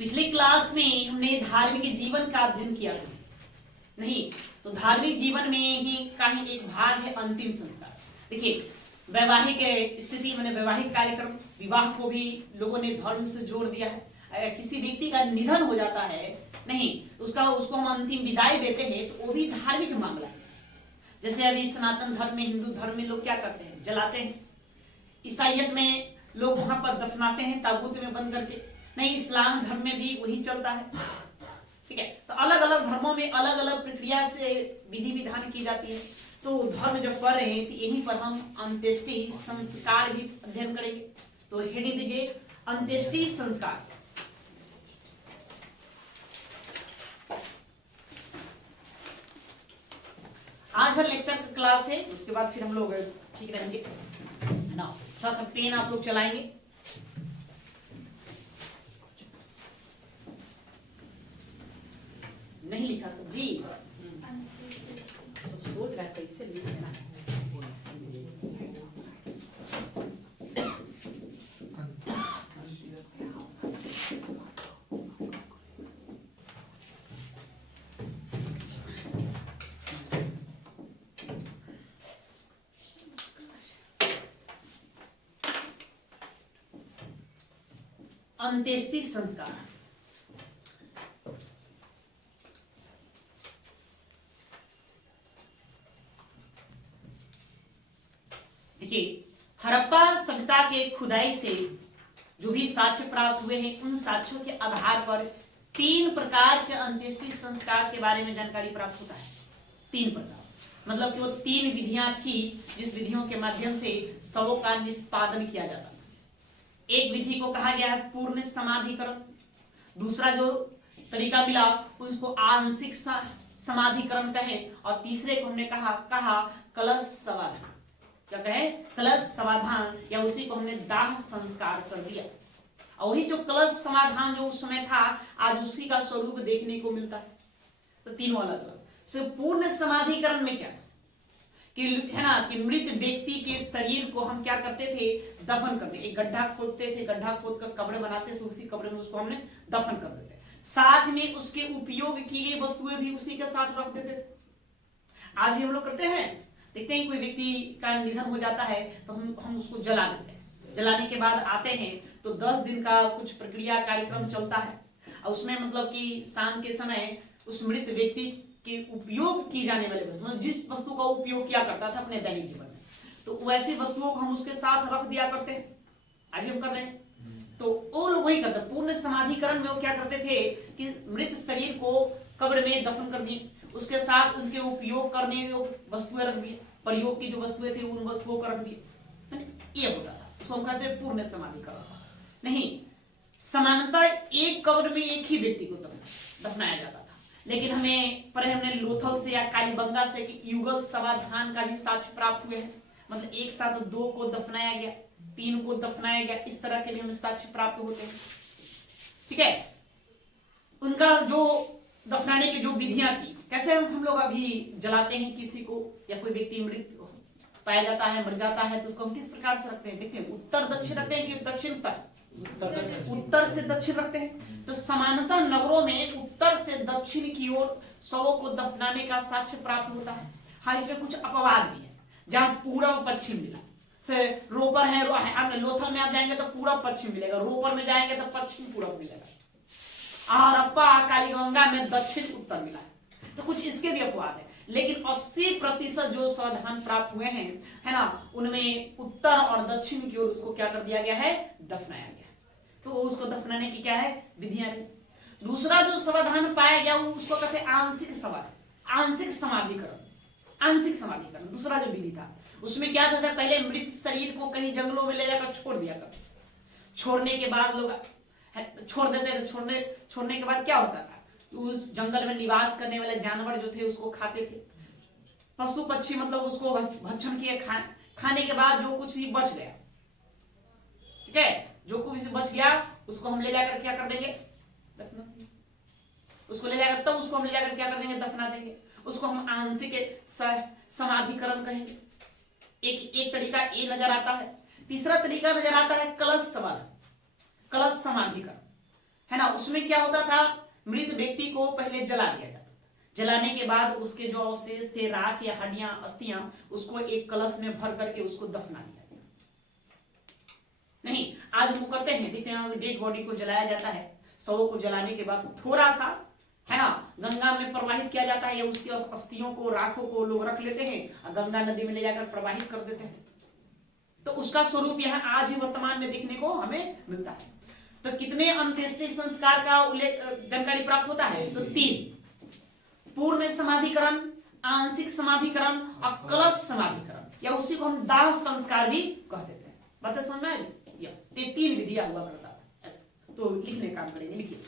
पिछली क्लास में हमने धार्मिक जीवन का अध्ययन किया था, नहीं तो धार्मिक जीवन में ही का ही एक भाग है अंतिम संस्कार। देखिए, वैवाहिक स्थिति मैंने वैवाहिक कार्यक्रम, विवाह को भी लोगों ने धर्म से जोड़ दिया है। अगर किसी व्यक्ति का निधन हो जाता है, नहीं उसको हम अंतिम विदाई देते हैं, तो वो भी धार्मिक मामला है। जैसे अभी सनातन धर्म में, हिंदू धर्म में लोग क्या करते हैं, जलाते हैं। ईसाइयत में लोग वहां पर दफनाते हैं ताबूत में बंद करके। नहीं, इस्लाम धर्म में भी वही चलता है। ठीक है, तो अलग अलग धर्मों में अलग अलग प्रक्रिया से विधि विधान की जाती है। तो धर्म जब पढ़ रहे हैं तो यहीं पर हम अंत्येष्टि संस्कार भी अध्ययन करेंगे। तो हेडिंग दीजिए अंत्येष्टि संस्कार। आज हर लेक्चर का क्लास है, उसके बाद फिर हम लोग ठीक रहेंगे ना। थोड़ा सा पेन आप लोग चलाएंगे। नहीं लिखा सब जी, सब सोच रहा है कैसे लिख देना है। अंत्येष्टि संस्कार। देखिए, हड़प्पा सभ्यता के खुदाई से जो भी साक्ष्य प्राप्त हुए हैं, उन साक्ष्यों के आधार पर 3 प्रकार के अंत्येष्टि संस्कार के बारे में जानकारी प्राप्त होता है। 3 प्रकार, मतलब कि वो 3 विधियां थी जिस विधियों के माध्यम से शवों का निष्पादन किया जाता था। एक विधि को कहा गया है पूर्ण समाधिकरण, दूसरा जो तरीका मिला उसको आंशिक समाधिकरण कहे, और तीसरे को हमने कहा कलश समाधान। क्या कहे? कलश समाधान, या उसी को हमने दाह संस्कार कर दिया। और वही जो कलश समाधान जो उस समय था, आज उसी का स्वरूप देखने को मिलता है। तो तीनों अलग अलग। सिर्फ पूर्ण समाधिकरण में क्या था कि है ना, कि मृत व्यक्ति के शरीर को हम क्या करते थे, दफन करते। एक गड्ढा खोदते थे, गड्ढा खोद कर कब्र बनाते थे, उसी कब्र में उसको हमने दफन कर देते। साथ में उसके उपयोग की गई वस्तुएं भी उसी के साथ रख देते थे। आज भी हम लोग करते हैं, देखते हैं कोई व्यक्ति का निधन हो जाता है तो हम उसको जला देते हैं। जलाने के बाद आते हैं तो 10 दिन का कुछ प्रक्रिया कार्यक्रम चलता है, और उसमें मतलब कि शाम के समय उस मृत व्यक्ति के उपयोग की जाने वाले वस्तु, जिस वस्तु का उपयोग किया करता था अपने दैनिक जीवन में, तो वैसी वस्तुओं को हम उसके साथ रख दिया करते हैं। आज हम कर रहे हैं। तो वो लोग वही करते। पूर्ण समाधिकरण में वो क्या करते थे कि मृत शरीर को कब्र में दफन कर दिए, उसके साथ उनके उपयोग करने योग्य वस्तुएं रख दिए, प्रयोग की जो वस्तुएं थी उन वस्तुओं को रख दिए। ये होता था, उसको हम कहते हैं पूर्ण समाधिकरण। नहीं, समानता एक कब्र में एक ही व्यक्ति को दफनाया जाता था। लेकिन हमने लोथल से या कालीबंगा से कि युगल समाधान का भी साक्ष्य प्राप्त हुए हैं। मतलब एक साथ 2 को दफनाया गया, 3 को दफनाया गया, इस तरह के भी हमें साक्ष्य प्राप्त होते हैं। ठीक है, उनका जो दफनाने की जो विधियां थी, कैसे हम लोग अभी जलाते हैं किसी को, या कोई व्यक्ति मृत पाया जाता है, मर जाता है, तो उसको हम किस प्रकार से रखते हैं? देखते हैं, उत्तर दक्षिण रखते हैं कि दक्षिण उत्तर? उत्तर से दक्षिण रखते हैं। तो समानता नगरों में उत्तर से दक्षिण की ओर शवों को दफनाने का साक्ष्य प्राप्त होता है। हाँ, इसमें कुछ अपवाद भी है, जहां पूर्व पश्चिम मिला। से रोपर है, लोथल में आप जाएंगे तो पूर्व पश्चिम मिलेगा, रोपर में जाएंगे तो पश्चिम पूर्व मिलेगा, और हड़प्पा कालीगंगा में दक्षिण उत्तर मिला है। तो कुछ इसके भी अपवाद है, लेकिन 80% जो समाधान प्राप्त हुए हैं, है ना, उनमें उत्तर और दक्षिण की ओर उसको क्या कर दिया गया है, दफनाया गया। तो उसको दफनाने की क्या है, विधियां हैं। दूसरा जो समाधान पाया गया उसको कहते हैं आंशिक समाधि, आंशिक समाधिकरण। आंशिक समाधिकरण दूसरा जो विधि था, उसमें क्या था, पहले मृत शरीर को कहीं जंगलों में ले जाकर छोड़ दिया कर, छोड़ने के बाद लोग छोड़ देते थे। छोड़ने के बाद क्या होता था, उस जंगल में निवास करने वाले जानवर जो थे उसको खाते थे। पशु पक्षी मतलब उसको भक्षण किए, खाने के बाद जो कुछ भी बच गया, ठीक है, जो कुछ भी बच गया उसको हम ले जाकर क्या कर देंगे, दफना देंगे। उसको ले जाकर तब उसको हम ले जाकर क्या कर देंगे, दफना देंगे। उसको हम आंशिक समाधिकरण कहेंगे। एक तरीका ये नजर आता है। तीसरा तरीका नजर आता है कलश समाधि, कलश समाधिकरण, है ना, उसमें क्या होता था, मृत व्यक्ति को पहले जला दिया जाता था। जलाने के बाद उसके जो अवशेष थे, राख या हड्डियां, अस्थियां, उसको एक कलश में भर करके उसको दफना दिया जाता। नहीं, आज वो करते हैं, देखते हैं डेड बॉडी को जलाया जाता है, शवों को जलाने के बाद थोड़ा सा, है ना, गंगा में प्रवाहित किया जाता है, या उसकी अस्थियों को, राखों को लोग रख लेते हैं और गंगा नदी में ले जाकर प्रवाहित कर देते हैं। तो उसका स्वरूप यहाँ आज भी वर्तमान में देखने को हमें मिलता है। तो कितने अंत्येष्टि संस्कार का उल्लेख जानकारी प्राप्त होता है? तो 3, पूर्ण समाधिकरण, आंशिक समाधिकरण और कलश समाधिकरण, या उसी को हम दाह संस्कार भी कह देते हैं। बात समझ में आई? 3 विधियां हुआ करता था ऐसा। तो लिखने काम करेंगे, लिखिए।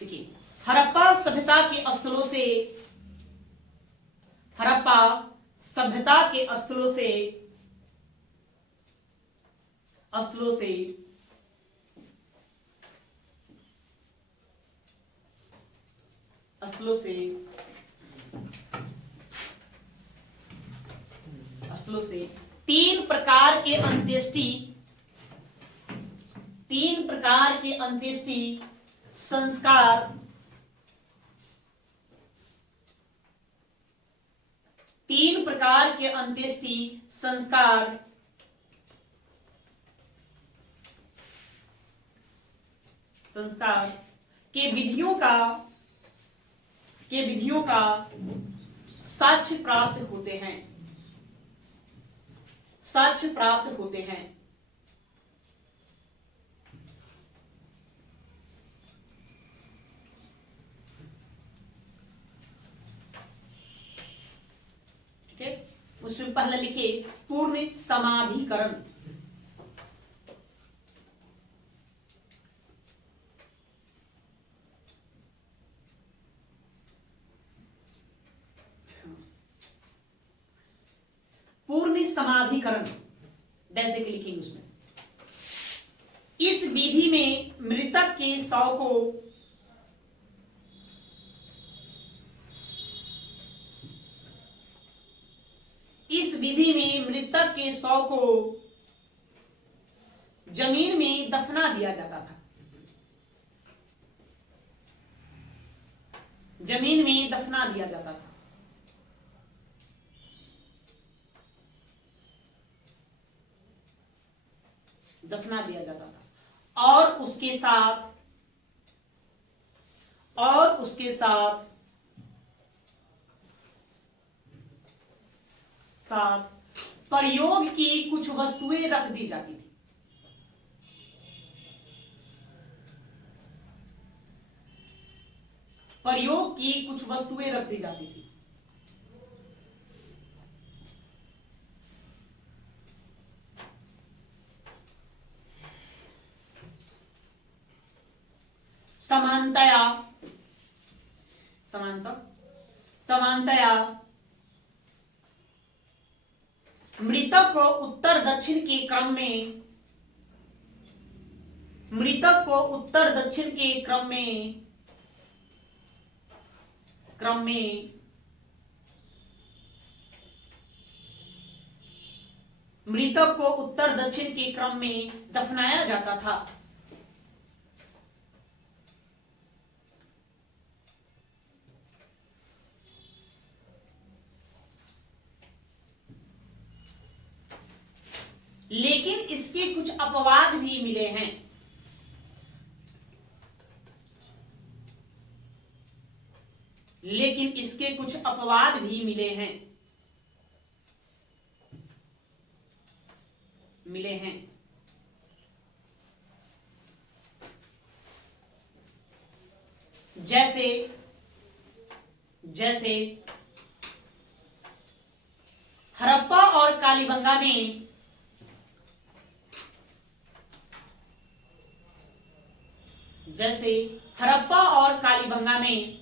देखिए, हड़प्पा सभ्यता के स्थलों से, हड़प्पा सभ्यता के स्थलों से तीन प्रकार के अंत्येष्टि संस्कार, के विधियों का साक्ष्य प्राप्त होते हैं। ठीक है, उसमें पहले लिखिए पूर्ण समाधिकरण। पूर्ण समाधिकरण डैश देके लिखेंगे उसमें। इस विधि में मृतक के शव को जमीन में दफना दिया जाता था। जमीन में दफना दिया जाता था। और उसके साथ प्रयोग की कुछ वस्तुएं रख दी जाती थी। प्रयोग की कुछ वस्तुएं रख दी जाती थी। समानतया मृतक को उत्तर दक्षिण के क्रम में दफनाया जाता था। लेकिन इसके कुछ अपवाद भी मिले हैं। जैसे हड़प्पा और कालीबंगा में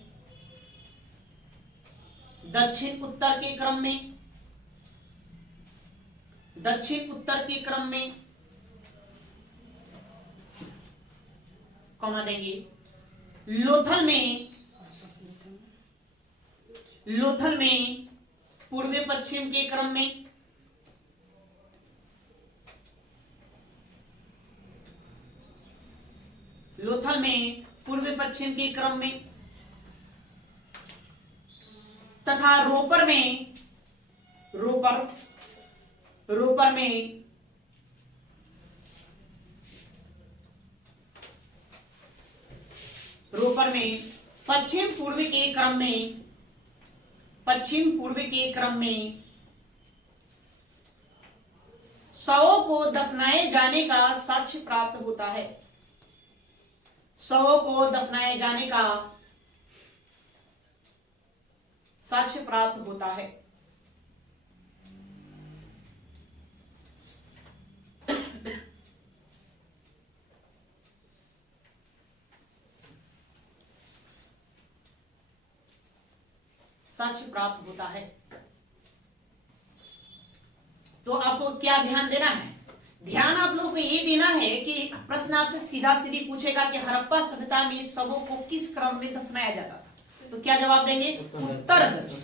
दक्षिण उत्तर के क्रम में कॉमा देंगे। लोथल में पूर्व पश्चिम के क्रम में, लोथल में पूर्व पश्चिम के क्रम में, तथा रोपर में पश्चिम पूर्व के क्रम में शवों को दफनाए जाने का साक्ष्य प्राप्त होता है। शवों को दफनाए जाने का साक्ष्य प्राप्त होता है। साक्ष्य प्राप्त होता है। तो आपको क्या ध्यान देना है? ध्यान आप लोगों को ये देना है कि प्रश्न आपसे सीधा सीधी पूछेगा कि हड़प्पा सभ्यता में शवों को किस क्रम में दफनाया जाता था, तो क्या जवाब देंगे? उत्तर दक्षिण।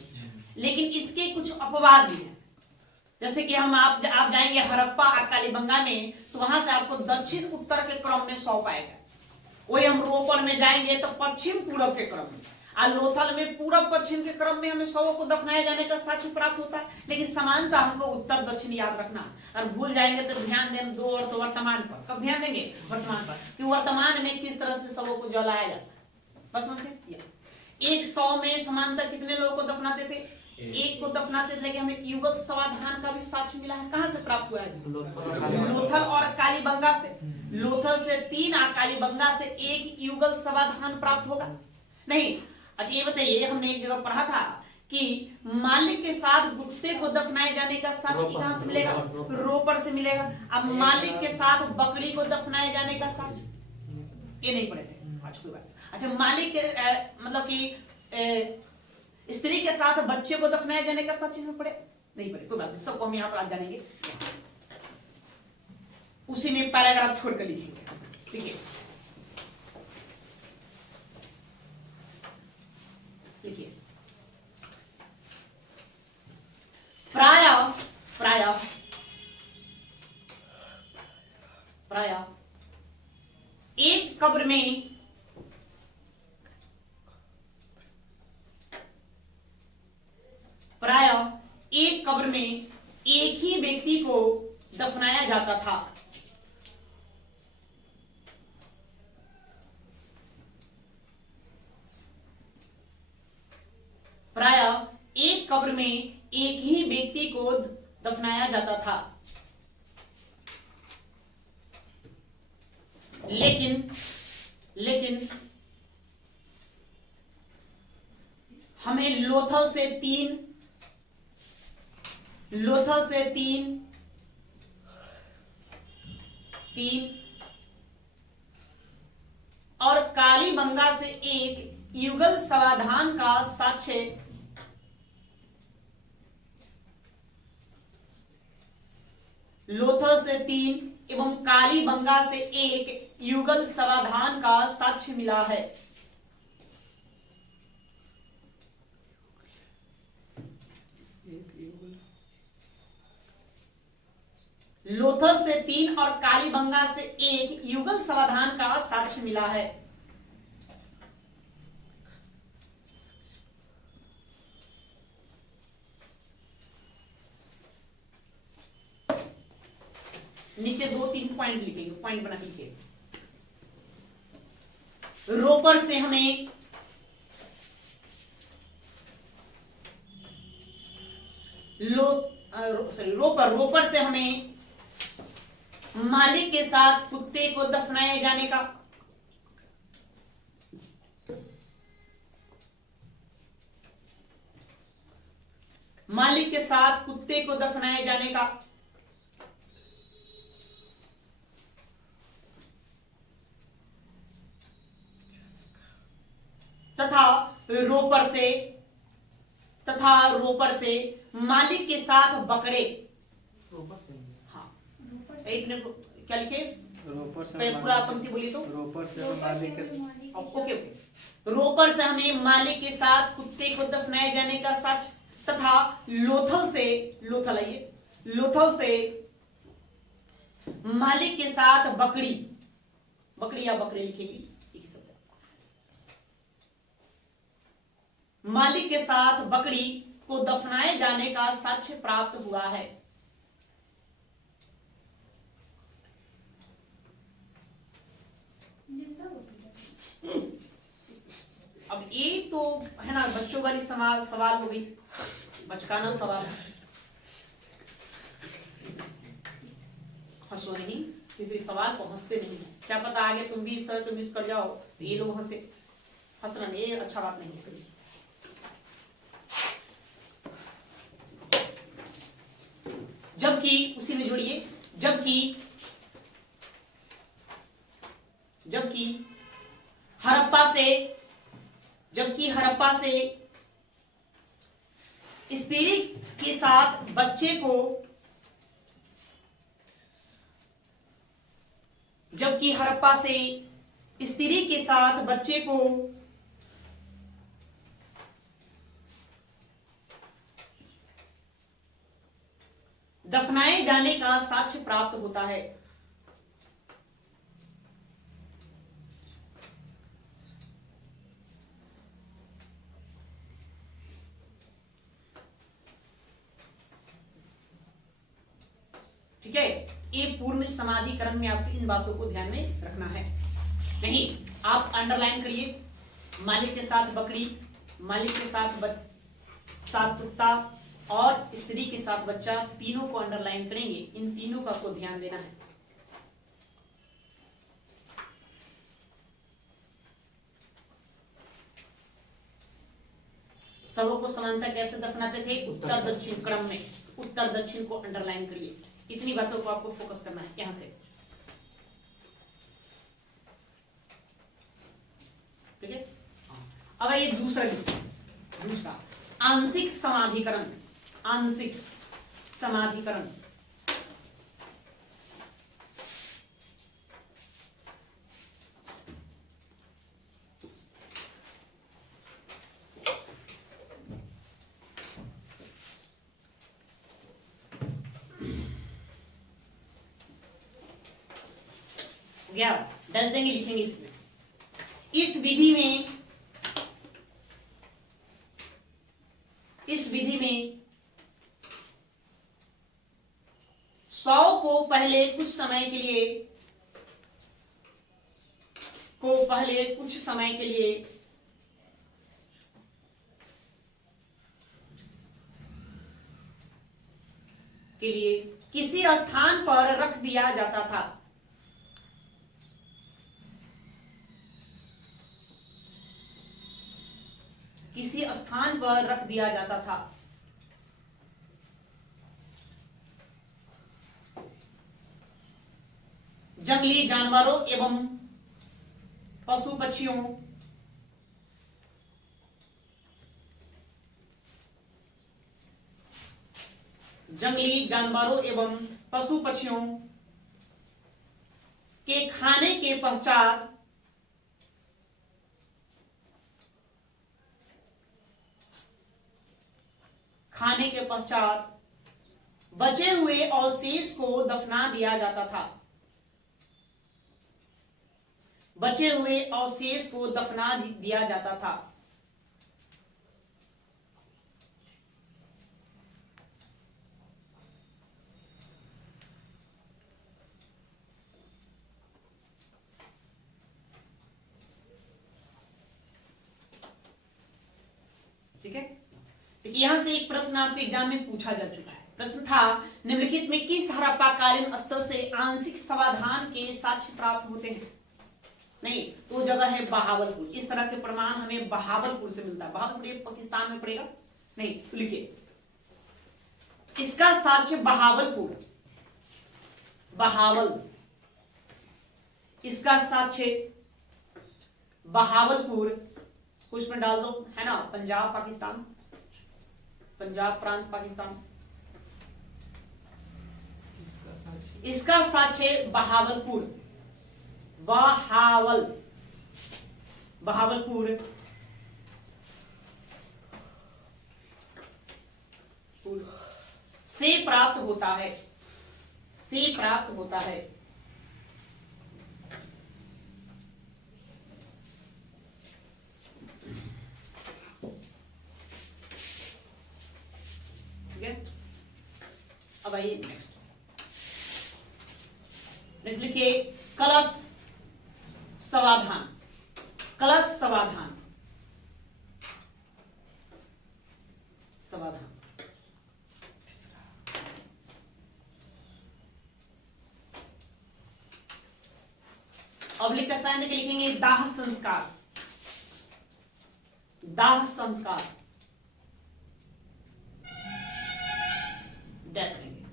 लेकिन इसके कुछ अपवाद भी हैं, जैसे कि आप जाएंगे हड़प्पा कालीबंगा में, तो वहां से आपको दक्षिण उत्तर के क्रम में शव पाएगा। वही हम रोपर में जाएंगे तो पश्चिम पूर्व के क्रम में, और लोथल में पूरब पश्चिम के क्रम में हमें शवों को दफनाए जाने का साक्ष्य प्राप्त होता है। लेकिन समानता हमको उत्तर दक्षिण याद रखना, और भूल जाएंगे तो ध्यान दें दो और तो वर्तमान पर। कब ध्यान देंगे? वर्तमान पर, कि वर्तमान में किस तरह से शवों को जलाया जाता है। बस समझे? एक शव में समानता कितने लोगों को दफनाते थे? एक को दफनाते थे। लेकिन हमें युगल समाधान का भी साक्ष्य मिला है। कहां से प्राप्त हुआ है? लोथल और कालीबंगा से। लोथल से 3 और कालीबंगा से 1 युगल समाधान प्राप्त होगा नहीं। अच्छा ये बताइए, हमने एक जगह पढ़ा था कि मालिक के साथ कुत्ते को दफनाए जाने का साक्ष्य कहां से मिलेगा? रोपर से मिलेगा। अब मालिक के साथ बकरी को दफनाए जाने का साक्ष्य ये नहीं पढ़े थे। अच्छा कोई बात। अच्छा मालिक मतलब कि स्त्री के साथ बच्चे को दफनाए जाने का साक्ष्य से पढ़े नहीं पढ़े? कोई बात नहीं, सबको हम यहाँ पर आज जानेंगे। उसी में पैराग्राफ छोड़कर लिखेंगे, ठीक है? देखिए, प्राय एक कब्र में एक ही व्यक्ति को दफनाया जाता था। प्राय एक कब्र में एक ही व्यक्ति को दफनाया जाता था। लेकिन हमें लोथल से तीन और कालीबंगा से 1 युगल समाधान का साक्ष्य लोथल से 3 एवं कालीबंगा से 1 युगल समाधान का साक्ष्य मिला है। लोथल से 3 और कालीबंगा से 1 युगल समाधान का साक्ष्य मिला है। नीचे 2-3 पॉइंट लिखेंगे, पॉइंट बना के लिखेंगे। रोपर से हमें रोपर से हमें मालिक के साथ कुत्ते को दफनाए जाने का तथा रोपर से मालिक के साथ बकरे। हाँ क्या लिखे? पूरा पंक्ति बोली तो रोपर से मालिक के ओके। रोपर से हमें मालिक के साथ कुत्ते को दफनाए जाने का साक्ष्य, तथा लोथल से मालिक के साथ बकरी बकड़ी या बकरे लिखेगी, एक ही शब्द है। मालिक के साथ बकरी को दफनाए जाने का साक्ष्य प्राप्त हुआ है। अब ये तो है ना बच्चों वाली सवाल हो गई, बचकाना सवाल। हंसो नहीं, किसी सवाल को हंसते नहीं, क्या पता आगे तुम भी इस तरह के मिस कर जाओ तो ये लोग हंसना ये अच्छा बात नहीं है। जबकि उसी में जोड़िए, जबकि हड़प्पा से स्त्री के साथ बच्चे को जबकि हड़प्पा से स्त्री के साथ बच्चे को दफनाए जाने का साक्ष्य प्राप्त होता है। ठीक है, ये पूर्ण समाधिकरण में आपको इन बातों को ध्यान में रखना है। नहीं, आप अंडरलाइन करिए, मालिक के साथ बकरी, मालिक के साथ कुत्ता और स्त्री के साथ बच्चा, तीनों को अंडरलाइन करेंगे। इन तीनों का आपको ध्यान देना है। सबों को समानता कैसे दफनाते थे? उत्तर दक्षिण क्रम में। उत्तर दक्षिण को अंडरलाइन करिए, इतनी बातों को आपको फोकस करना है यहां से। ठीक है, अब ये दूसरा आंशिक समाधिकरण। आंशिक समाधिकरण गया, डल देंगे, लिखेंगे इसमें। इस विधि में 100 को पहले कुछ समय के लिए किसी स्थान पर रख दिया जाता था। किसी स्थान पर रख दिया जाता था। जंगली जानवरों एवं पशु पक्षियों के खाने के पश्चात बचे हुए अवशेष को दफना दिया जाता था। बचे हुए अवशेष को दफना दिया जाता था। ठीक है, देखिए यहां से एक प्रश्न आपके एग्जाम में पूछा जा चुका है। प्रश्न था, निम्नलिखित में किस हड़प्पाकालीन स्थल से आंशिक समाधान के साक्ष्य प्राप्त होते हैं? नहीं, तो जगह है बहावलपुर। इस तरह के प्रमाण हमें बहावलपुर से मिलता है। बहावलपुर पाकिस्तान में पड़ेगा? नहीं, तो लिखिए इसका साक्ष्य बहावलपुर, इसका साक्ष्य बहावलपुर, कुछ में डाल दो, है ना, पंजाब पाकिस्तान, पंजाब प्रांत पाकिस्तान। इसका साक्ष्य बहावलपुर, बहावलपुर से प्राप्त होता है। आइए नेक्स्ट लिखिए कलश समाधान। कलश समाधान समाधान अवलिक का साइन के लिखेंगे दाह संस्कार। दाह संस्कार डैश लेंगे।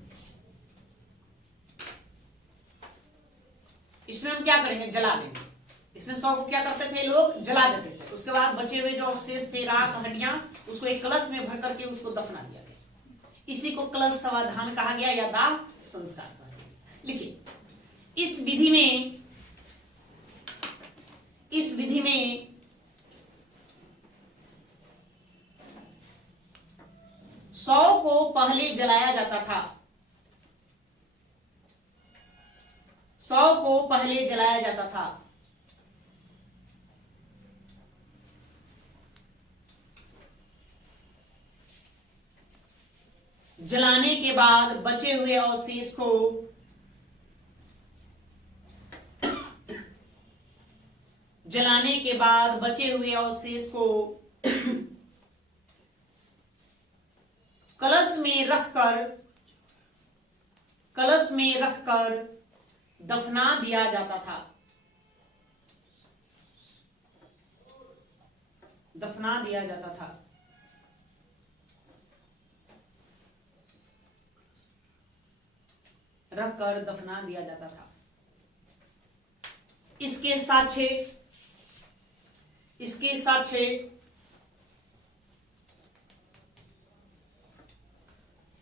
इसमें हम क्या करेंगे, जला देंगे। इसमें 100 को क्या करते थे लोग, जला देते थे। उसके बाद बचे हुए जो अवशेष थे, राख हड्डियां, उसको एक कलश में भर करके उसको दफना दिया गया। इसी को कलश समाधान कहा गया या दाह संस्कार कहा गया। लिखिए इस विधि में 100 को पहले जलाया जाता था। 100 को पहले जलाया जाता था। जलाने के बाद बचे हुए अवशेष को कलश में रखकर दफना दिया जाता था। दफना दिया जाता था। रखकर दफना दिया जाता था। इसके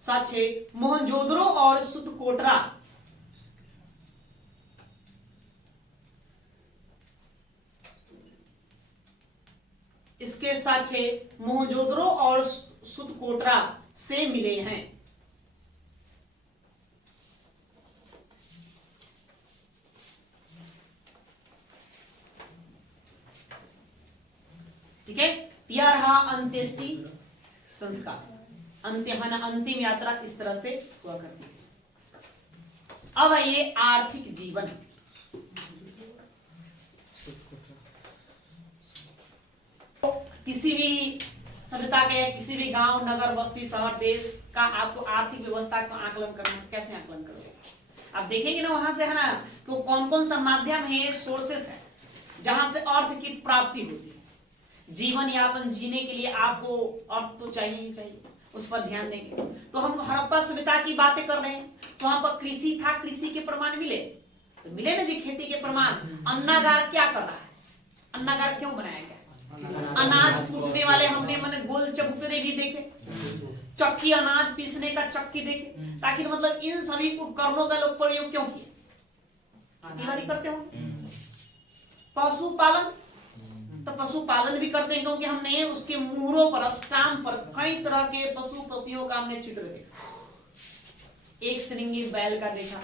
साक्ष्य मोहनजोदड़ो और सुतकोटरा से मिले हैं। ठीक है, यह रहा अंत्येष्टि संस्कार। अंतिम यात्रा इस तरह से हुआ करती है। अब ये आर्थिक जीवन। किसी भी सभ्यता के, किसी भी गांव, नगर, बस्ती, शहर, देश का आपको आर्थिक व्यवस्था का आकलन करना, कैसे आकलन करोगे? आप देखेंगे ना वहां से, है ना, कि कौन कौन सा माध्यम है, सोर्सेस है जहां से अर्थ की प्राप्ति होती है। जीवन यापन जीने के लिए आपको अर्थ तो चाहिए ही चाहिए, उस पर ध्यान देंगे। तो हम हड़प्पा सभ्यता की बातें कर रहे हैं, तो वहां पर कृषि था, कृषि के प्रमाण मिले, तो मिले ना जी, खेती के प्रमाण। अन्नागार क्या कर रहा है? अन्नागार क्यों बनाया गया? अनाज कूटने वाले हमने मैंने गोल चबूतरे भी देखे, चक्की, अनाज पीसने का चक्की देखे, ताकि मतलब इन सभी उपकरणों का लोग प्रयोग क्यों किए? खेती करते हो। पशुपालन, तो पशुपालन भी करते हैं, क्योंकि हमने उसके मुहरों पर, स्टाम्प पर कई तरह के पशु पक्षियों का हमने चित्र देखा। एक श्रृंगी बैल का देखा,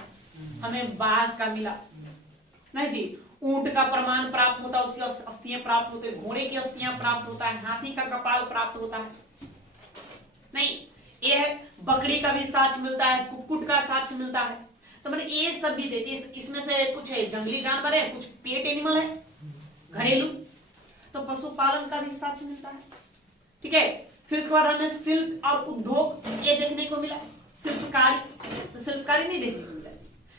हमें बाघ का मिला नहीं जी, ऊंट का प्रमाण प्राप्त होता है, उसकी अस्थियां प्राप्त होती है, घोड़े की अस्थियां प्राप्त होता है, हाथी का कपाल प्राप्त होता है। नहीं, यह बकरी का भी साक्ष्य मिलता है, कुक्कुट का साक्ष्य मिलता है। तो मैंने ये सब भी देते, इसमें से कुछ है जंगली जानवर है, कुछ पेट एनिमल है, घरेलू, तो पशुपालन का भी साक्ष्य मिलता है। ठीक है, फिर उसके बाद हमें शिल्प और उद्योग ये देखने को मिला। शिल्पकारी, तो शिल्पकारी नहीं देखने को मिला।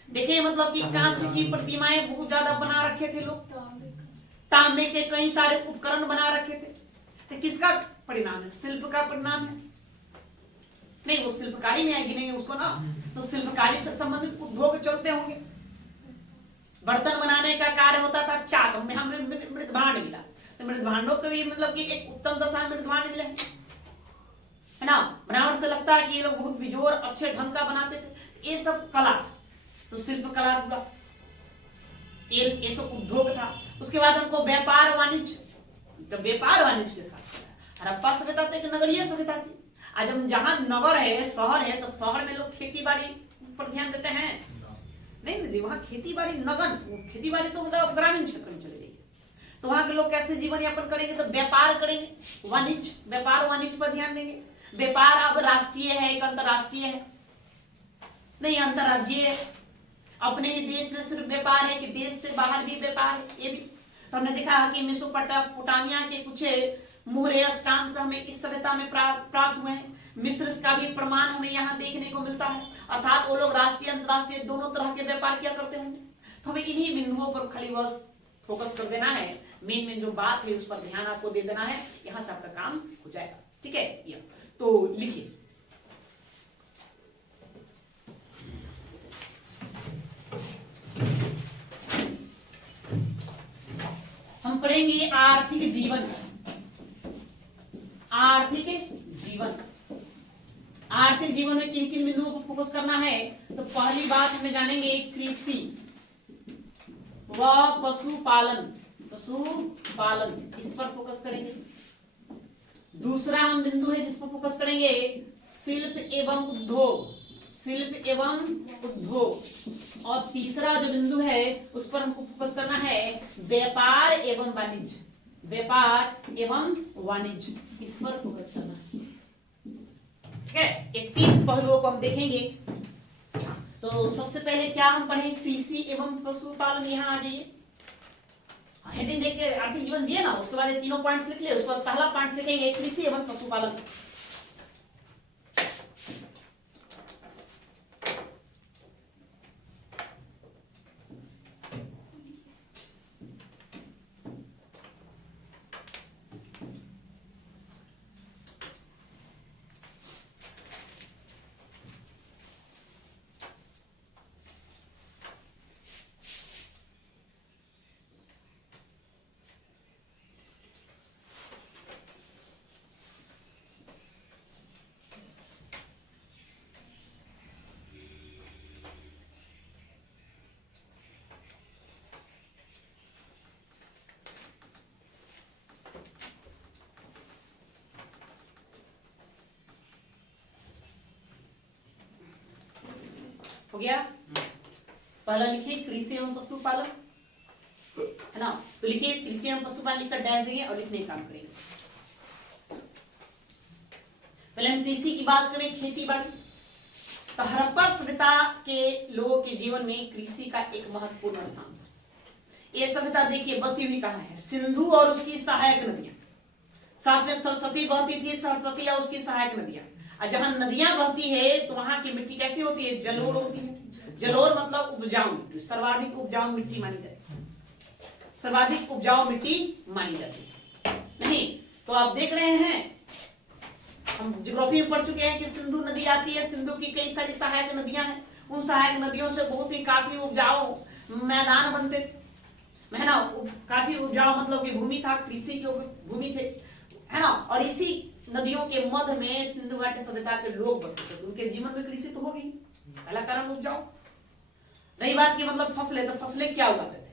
देखिए मतलब कि कांस्य की प्रतिमाएं बहुत ज्यादा बना रखे थे लोग, तांबे के कई सारे उपकरण बना रखे थे। तो किसका परिणाम है? शिल्प का परिणाम है। नहीं, वो शिल्पकारी में आएगी नहीं उसको ना, तो शिल्पकारी से संबंधित उद्योग चलते होंगे। बर्तन बनाने का कार्य होता था, चाक, हमें मृदभांड मिला, तो मृदभांडों को भी मतलब कि एक उत्तम दशा में मृदभांड मिला है ना। बनावट से लगता है कि ये लोग बहुत बिजोर अच्छे ढंग का बनाते थे। ये सब कला, तो शिल्प कला हुआ, ये सब उद्योग था। उसके बाद हमको व्यापार वाणिज्य, तो व्यापार वाणिज्य के साथ हड़प्पा सभ्यता तो एक नगरीय सभ्यता थी। आज हम जहां नगर है, शहर है, तो शहर में लोग खेती बाड़ी पर ध्यान देते हैं नहीं, वहां खेती बाड़ी नगन, खेती बाड़ी तो मतलब ग्रामीण क्षेत्र में चले जाइए, तो वहां के लोग कैसे जीवन यापन करेंगे? तो व्यापार करेंगे, वाणिज्य, व्यापार वाणिज्य पर ध्यान देंगे। व्यापार अब राष्ट्रीय है, एक अंतरराष्ट्रीय है, नहीं, अंतर्राज्यीय अपने ही देश में सिर्फ व्यापार है कि देश से बाहर भी व्यापार है, ये भी तो हमने देखा कि मेसोपोटामिया के कुछ मुहरे स्टाम्प हमें इस सभ्यता में प्राप्त हुए हैं। मिस्र का भी प्रमाण हमें यहाँ देखने को मिलता है, अर्थात वो लोग राष्ट्रीय अंतर्राष्ट्रीय दोनों तरह के व्यापार किया करते होंगे। तो हमें इन्हीं बिंदुओं पर खाली बस फोकस कर देना है, मेन जो बात है उस पर ध्यान आपको दे देना है, यहाँ से आपका काम हो जाएगा। ठीक है, ये तो लिखिए हम पढ़ेंगे आर्थिक जीवन। आर्थिक जीवन, आर्थिक जीवन में किन किन बिंदुओं पर फोकस करना है? तो पहली बात हमें जानेंगे कृषि व पशुपालन, पशुपालन इस पर फोकस करेंगे। दूसरा हम बिंदु है जिस पर फोकस करेंगे शिल्प एवं उद्योग, शिल्प एवं उद्योग। और तीसरा जो बिंदु है उस पर हमको फोकस करना है व्यापार एवं वाणिज्य, व्यापार एवं वाणिज्य इस पर फोकस करना है। ठीक है, ये तीन पहलुओं को हम देखेंगे। तो सबसे पहले क्या हम पढ़ें? कृषि एवं पशुपालन। यहाँ आ जाइए, हेडिंग देख के आर्थिक जीवन दिए ना, उसके बाद ये तीनों पॉइंट्स लिख ले। उसके बाद पहला पॉइंट लिखेंगे कृषि एवं पशुपालन। हो गया? पहला लिखिए कृषि एवं पशुपालन, है ना। तो लिखिए कृषि एवं पशुपालन लिखकर डैश देंगे और लिखने का काम करेंगे। पहले हम कृषि की बात करें, खेती बाड़ी। तो हड़प्पा सभ्यता के लोगों के जीवन में कृषि का एक महत्वपूर्ण स्थान था। ये सभ्यता देखिए बसी हुई कहाँ है? सिंधु और उसकी सहायक नदियां, साथ में सरस्वती बहती थी, सरस्वती और उसकी सहायक नदियां। और जहां नदियां बहती है तो वहां की मिट्टी कैसी होती है? जलोढ़ होती है। जलोढ़ मतलब उपजाऊ, सर्वाधिक उपजाऊ मिट्टी मानी जाती है, सर्वाधिक उपजाऊ मिट्टी मानी जाती है। नहीं तो आप देख रहे हैं, हम ज्योग्राफी में पढ़ चुके हैं कि सिंधु नदी आती है, सिंधु की कई सारी सहायक नदियां हैं। उन सहायक नदियों से बहुत ही काफी उपजाऊ मैदान बनते थे, है ना। काफी उपजाऊ मतलब कि भूमि था, कृषि की भूमि थे, है ना। और इसी नदियों के मध्य में सिंधु घाटी सभ्यता के लोग बसते थे, उनके जीवन में कृषि तो होगी, पहला कारण उपजाऊ। रही बात की मतलब फसलें, तो फसलें क्या उगाते थे?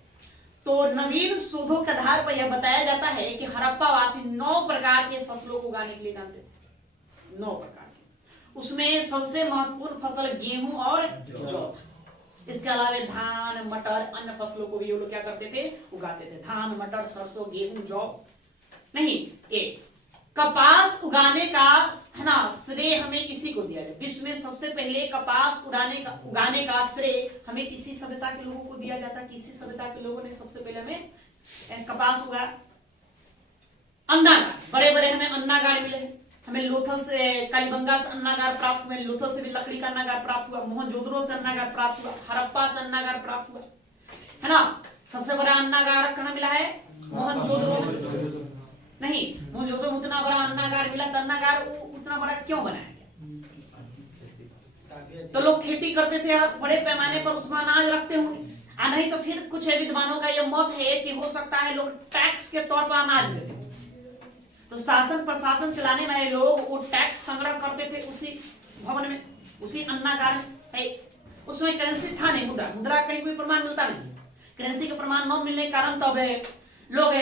तो नवीन शोधों के आधार पर यह बताया जाता है कि हड़प्पा वासी 9 प्रकार के फसलों को उगाने के लिए जानते थे, 9 प्रकार के। उसमें सबसे महत्वपूर्ण फसल गेहूं और जौ था। इसके अलावा धान, मटर, अन्य फसलों को भी वो लोग क्या करते थे? उगाते थे। धान, मटर, सरसों, गेहूं, जौ नहीं। एक कपास उगाने का, है ना, श्रेय हमें इसी को दिया जाए। विश्व में सबसे पहले कपास उगाने का श्रेय हमें इसी सभ्यता के लोगों को दिया जाता है। इसी सभ्यता के लोगों ने सबसे पहले हमें कपास उगाया। अन्नागार, बड़े बड़े हमें अन्नागार मिले हैं। हमें लोथल से, कालीबंगा से अन्नागार प्राप्त हुए, लोथल से भी लकड़ी का अन्नागार प्राप्त हुआ, मोहनजोदड़ो से अन्नागार प्राप्त हुआ, हड़प्पा से अन्नागार प्राप्त हुआ, है ना। सबसे बड़ा अन्नागार कहाँ मिला है? मोहनजोदड़ो में। नहीं, मोहनजोदड़ो में उतना बड़ा अन्नागार मिला। तो अन्नागार उतना बड़ा क्यों बनाया गया? तो लोग खेती करते थे, बड़े पैमाने पर उसमें अनाज रखते होंगे। नहीं तो फिर कुछ विद्वानों का यह मत है कि हो सकता है लोग टैक्स के तौर पर अनाज देते हैं। तो शासन प्रशासन चलाने वाले लोग वो टैक्स संग्रह करते थे उसी भवन में, उसी अन्नागार में। उसमें करेंसी था नहीं, मुद्रा कहीं कोई प्रमाण मिलता नहीं। करेंसी का प्रमाण न मिलने के कारण तब लोग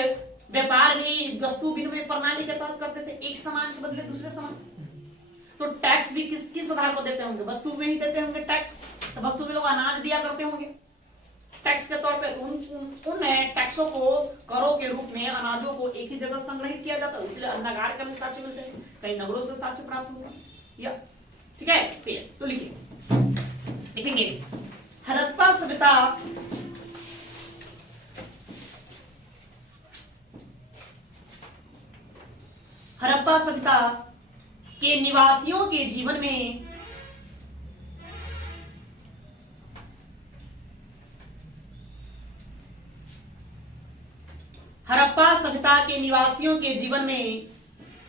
व्यापार भी वस्तु विनिमय प्रणाली के तहत करते थे, एक सामान के बदले दूसरे सामान। तो टैक्स भी किस आधार पर देते होंगे? वस्तु में ही देते होंगे टैक्स। तो वस्तु में लोग अनाज दिया करते होंगे टैक्स के तौर पे। उन टैक्सों को, करों के रूप में अनाजों को एक ही जगह संग्रहित किया जाता है। इसलिए अन्नागार का भी साक्ष्य मिलते हैं, कई नगरों से साक्ष्य प्राप्त हुआ। ठीक है, तो लिखिए देखेंगे हड़प्पा सभ्यता हड़प्पा सभ्यता के निवासियों के जीवन में हड़प्पा सभ्यता के निवासियों के जीवन में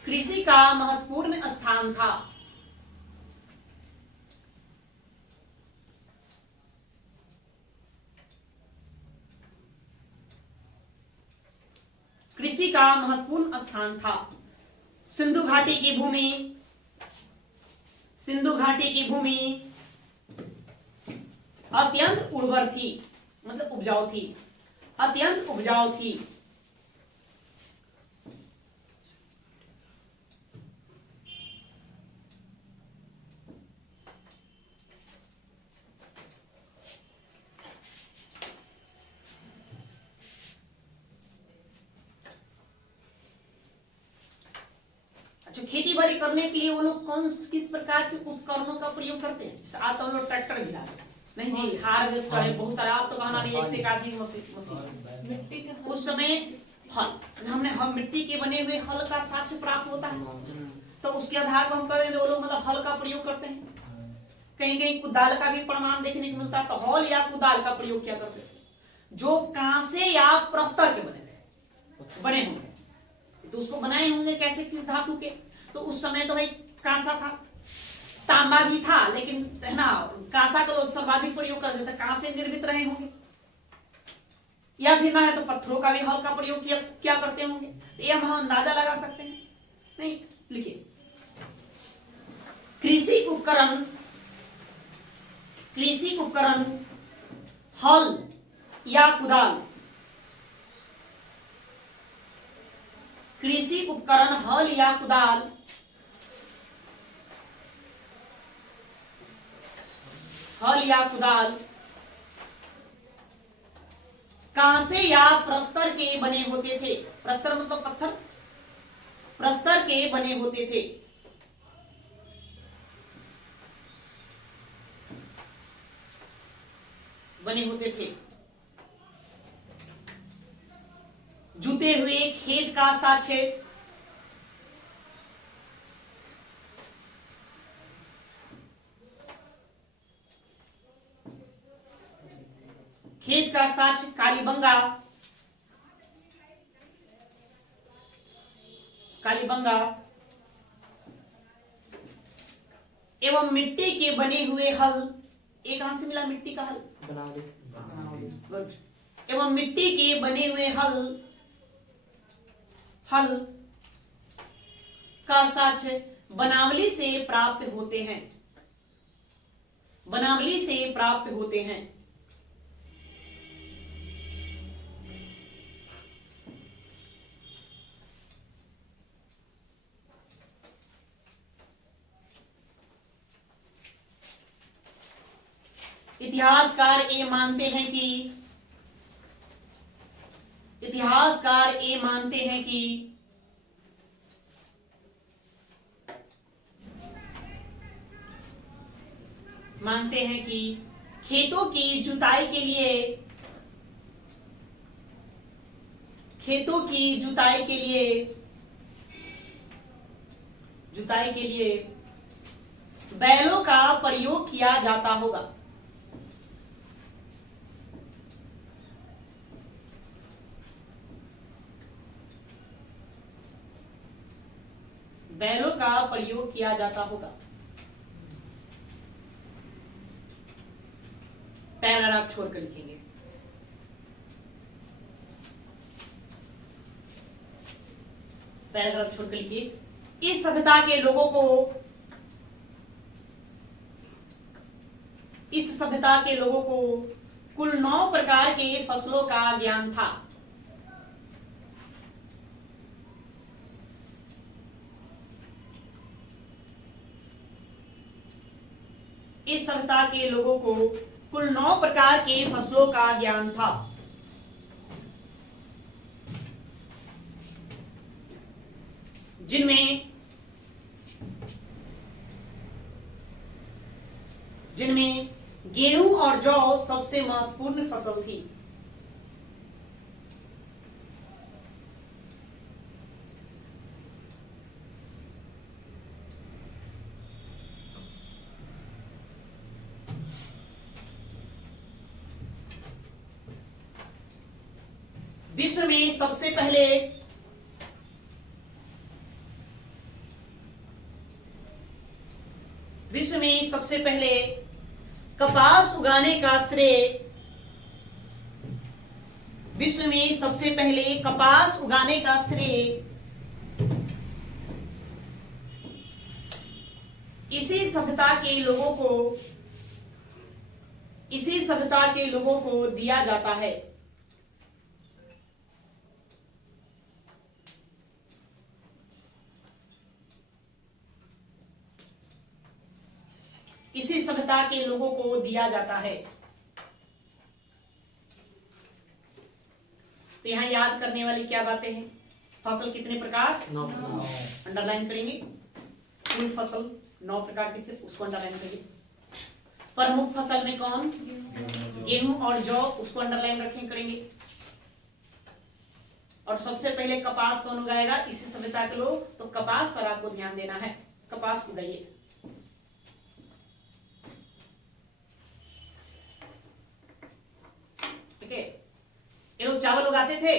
कृषि का महत्वपूर्ण स्थान था। कृषि का महत्वपूर्ण स्थान था। सिंधु घाटी की भूमि अत्यंत उर्वर थी, मतलब उपजाऊ थी, अत्यंत उपजाऊ थी। खेती बाड़ी करने के लिए वो लोग किस प्रकार के उपकरणों का प्रयोग करते हैं? आज तो हम लोग ट्रैक्टर भी लाते नहीं जी, हार्वेस्टर है, बहुत सारा। आप तो कहना नहीं ऐसे आधुनिक मशीन। उस समय हल हम मिट्टी के बने हुए हल का साक्ष्य प्राप्त होता है, तो उसके आधार पर हम कह देंगे वो लोग मतलब हल का प्रयोग करते हैं। कहीं कहीं कुदाल का भी प्रमाण देखने को मिलता है, तो हल या कुदाल का प्रयोग क्या करते थे? जो कांसे या प्रस्तर के बने होंगे, तो उसको बनाए होंगे कैसे, किस धातु के? तो उस समय तो भाई कांसा था, तांबा भी था, लेकिन है ना कांसा का लोग सर्वाधिक प्रयोग कर देते, कांसे निर्मित रहे होंगे। या फिर ना है तो पत्थरों का भी हल का प्रयोग क्या करते होंगे। तो ये हम अंदाजा लगा सकते हैं। नहीं, लिखिए कृषि उपकरण हल या कुदाल। कृषि उपकरण हल या कुदाल कांसे या प्रस्तर के बने होते थे। प्रस्तर मतलब पत्थर, प्रस्तर के बने होते थे। जुते हुए खेत का साक्ष्य कालीबंगा एवं मिट्टी के बने हुए हल। एक कहां से मिला मिट्टी का हल? एवं मिट्टी के बने हुए हल का साक्ष्य बनावली से प्राप्त होते हैं। इतिहासकार ये मानते हैं कि खेतों की जुताई के लिए बैलों का प्रयोग किया जाता होगा। पैराग्राफ छोड़कर लिखेंगे। इस सभ्यता के लोगों को कुल 9 प्रकार के फसलों का ज्ञान था। इस सभ्यता के लोगों को कुल 9 प्रकार के फसलों का ज्ञान था, जिनमें सबसे महत्वपूर्ण फसल थी। विश्व में सबसे पहले कपास उगाने का श्रेय विश्व में सबसे पहले कपास उगाने का श्रेय इसी सभ्यता के लोगों को दिया जाता है। इसी सभ्यता के लोगों को दिया जाता है। तो यहां याद करने वाली क्या बातें हैं? फसल कितने प्रकार? 9 अंडरलाइन करेंगे। कुल फसल 9 प्रकार की थी, उसको अंडरलाइन करेंगे। प्रमुख फसल में कौन? गेहूं और जौ, उसको अंडरलाइन रखें करेंगे। और सबसे पहले कपास कौन उगाएगा? इसी सभ्यता के लोग। तो कपास पर आपको ध्यान देना है, कपास उगाइए। ये लोग चावल उगाते थे।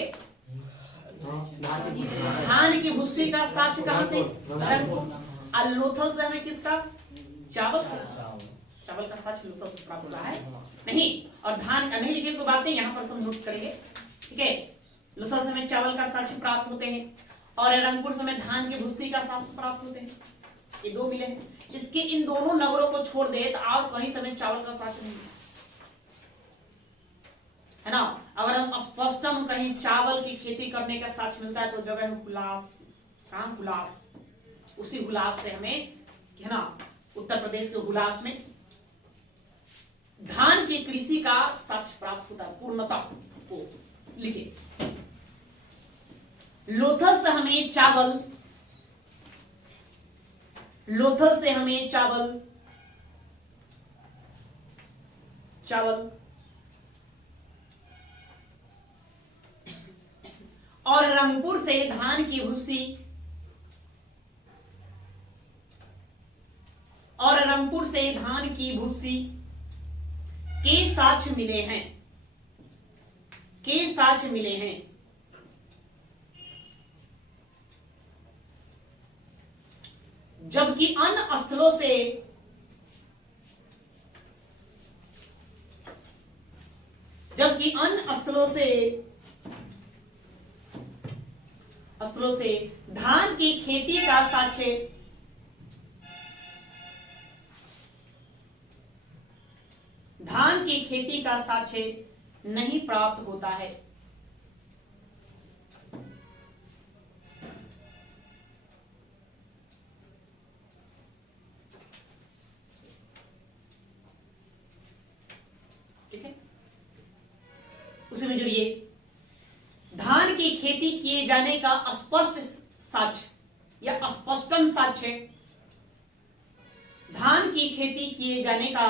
धान की भूसी का साक्ष्य कहां से? लोथल से हमें किसका? चावल का साक्ष्य लोथल से प्राप्त होता है नहीं। और धान का नहीं लिखे तो बातें यहाँ पर हम नोट करेंगे, ठीक है। लोथल से हमें चावल का साक्ष्य प्राप्त होते हैं और रंगपुर से हमें धान की भूसी का साक्ष्य प्राप्त होते हैं। ये 2 मिले हैं। इसके इन दोनों नगरों को छोड़ दे तो और कहीं से हमें चावल का साक्ष्य नहीं है ना। अगर हम स्पष्टम कहीं चावल की खेती करने का साक्ष्य मिलता है तो जगह में हुलास, कहां हुलास, उसी हुलास से हमें, है ना, उत्तर प्रदेश के हुलास में धान की कृषि का साक्ष्य प्राप्त होता है। पूर्णता को लिखे। लोथल से हमें चावल और रंगपुर से धान की भूसी के साक्ष्य मिले हैं। जबकि अन्य स्थलों से धान की खेती का साक्ष्य नहीं प्राप्त होता है। ठीक है, उसी में जुड़िए। धान की खेती किए जाने का स्पष्ट साक्ष्य या स्पष्टम साक्ष्य, धान की खेती किए जाने का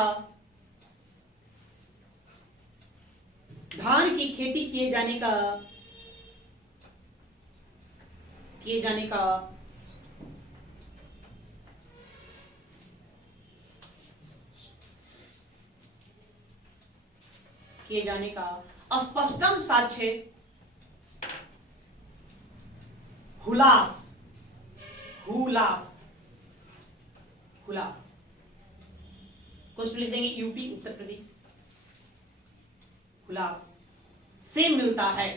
स्पष्टम साक्ष्य हुलास कुछ लिख देंगे, यूपी उत्तर प्रदेश, हुलास से मिलता है।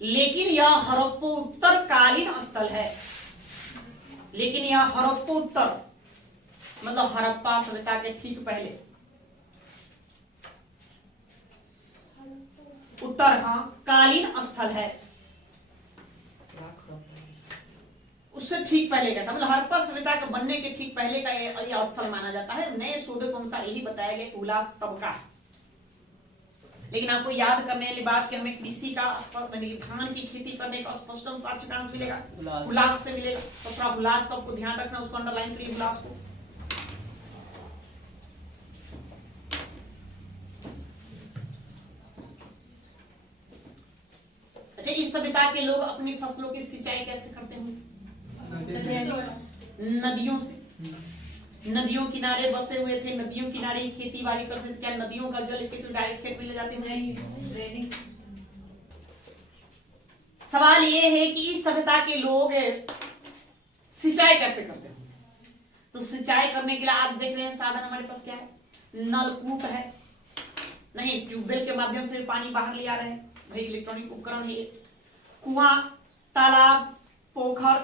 लेकिन यह हड़प्पोत्तरकालीन स्थल है। हड़प्पोत्तर मतलब हड़प्पा सभ्यता के ठीक पहले, उत्तर हाँ कालीन स्थल है, उससे ठीक पहले का था। मतलब हड़प्पा सभ्यता के बनने के ठीक पहले का यह स्थल माना जाता है। नए शोधों के अनुसार यही बताया गया उल्लास तब का, लेकिन आपको याद करने वाली बात कि हमें कृषि का धान की खेती करने का स्पष्टतम साक्ष्य कहां से मिलेगा? हुलास से मिलेगा। तो थोड़ा हुलास का आपको ध्यान रखना, उसको अंडरलाइन करिए हुलास को। अच्छा, इस सभ्यता के लोग अपनी फसलों की सिंचाई कैसे करते होंगे? नदियों से। नदियों किनारे बसे हुए थे, नदियों किनारे ही खेती बाड़ी करते थे। क्या नदियों का जल लेके तो डायरेक्ट खेत में ले जाते हैं? सवाल ये है कि इस सभ्यता के लोग सिंचाई कैसे करते हैं? तो सिंचाई करने के लिए आज देख रहे हैं साधन हमारे पास क्या है? नलकूप है, नहीं ट्यूबवेल के माध्यम से पानी बाहर ले आ रहे हैं, भाई इलेक्ट्रॉनिक उपकरण है। कुआं, तालाब, पोखर,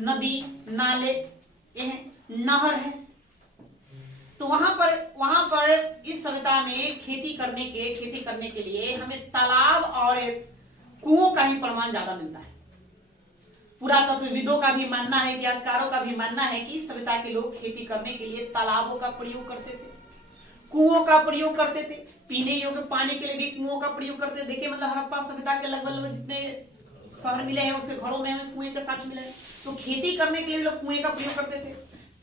नदी, नाले, ये है, नहर है। तो वहां पर इस सभ्यता में खेती करने के लिए हमें तालाब और कुओं का ही प्रमाण ज्यादा मिलता है। पुरातत्वविदों का भी मानना है, इतिहासकारों का भी मानना है कि इस सभ्यता के लोग खेती करने के लिए तालाबों का प्रयोग करते थे, कुओं का प्रयोग करते थे, पीने योग्य पानी के लिए भी कुओं का प्रयोग करते थे। देखिए मतलब हड़प्पा सभ्यता के लगभग जितने शहर मिले हैं उसके घरों में हमें कुएं के साक्ष्य मिले हैं। तो खेती करने के लिए लोग कुएं का प्रयोग करते थे।